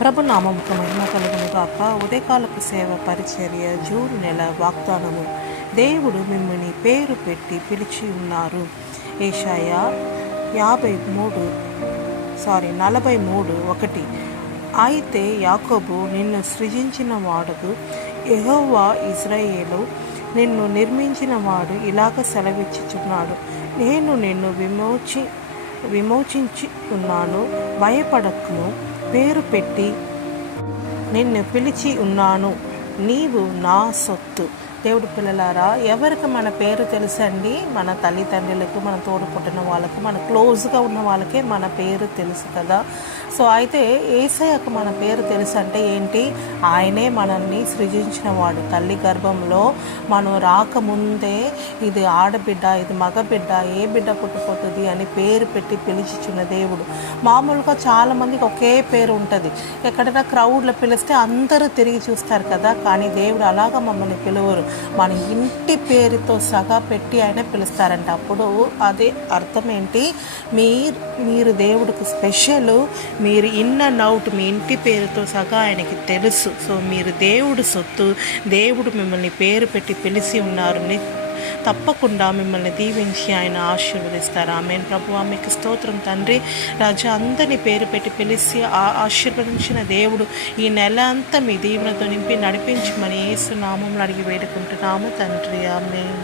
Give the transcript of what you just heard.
ప్రభు నామముకు మహిమ కలుగును గాక. ఉదయకాలపు సేవ పరిచర్య జూన్ నెల వాగ్దానము. దేవుడు మిమ్మల్ని పేరు పెట్టి పిలిచి ఉన్నారు. యెషయా 43:1. అయితే యాకోబు నిన్ను సృజించిన వాడకు, యెహోవా ఇశ్రాయేలు నిన్ను నిర్మించిన వాడు ఇలాగ సెలవిచ్చుచున్నాడు, నేను నిన్ను విమోచించి ఉన్నాను, భయపడకుము, పేరు పెట్టి నిన్ను పిలిచి ఉన్నాను, నీవు నా సొత్తు. దేవుడి పిల్లలారా, ఎవరికి మన పేరు తెలుసండి? మన తల్లిదండ్రులకు, మన తోడు పుట్టిన వాళ్ళకు, మన క్లోజ్గా ఉన్న వాళ్ళకే మన పేరు తెలుసు కదా. సో అయితే యేసయ్యకు మన పేరు తెలుసు అంటే ఏంటి? ఆయనే మనల్ని సృజించిన వాడు. తల్లి గర్భంలో మనం రాకముందే ఇది ఆడబిడ్డ, ఇది మగబిడ్డ, ఏ బిడ్డ పుట్టుపోతుంది అని పేరు పెట్టి పిలిచిచున్న దేవుడు. మామూలుగా చాలామందికి ఒకే పేరు ఉంటుంది. ఎక్కడైనా క్రౌడ్లో పిలిస్తే అందరూ తిరిగి చూస్తారు కదా. కానీ దేవుడు అలాగా మమ్మల్ని పిలువరు. మన ఇంటి పేరుతో సగా పెట్టి ఆయన పిలుస్తారంట. అప్పుడు అదే అర్థం ఏంటి? మీరు దేవుడికి స్పెషల్. మీరు ఇన్ అండ్ అవుట్ మీ ఇంటి పేరుతో సగా ఆయనకి తెలుసు. సో మీరు దేవుడు సొత్తు. దేవుడు మిమ్మల్ని పేరు పెట్టి పిలిచి ఉన్నారు. తప్పకుండా మిమ్మల్ని దీవించి ఆయన ఆశీర్వదిస్తారు. ఆమేన్. ప్రభువా మీకు స్తోత్రం తండ్రి. రాజా, అందరినీ పేరు పెట్టి పిలిచి ఆశీర్వదించిన దేవుడు ఈ నెల అంతా మీ దీవెనతో నింపి నడిపించమని యేసు నామములో అడిగి వేడుకుంటున్నాము తండ్రి. ఆమేన్.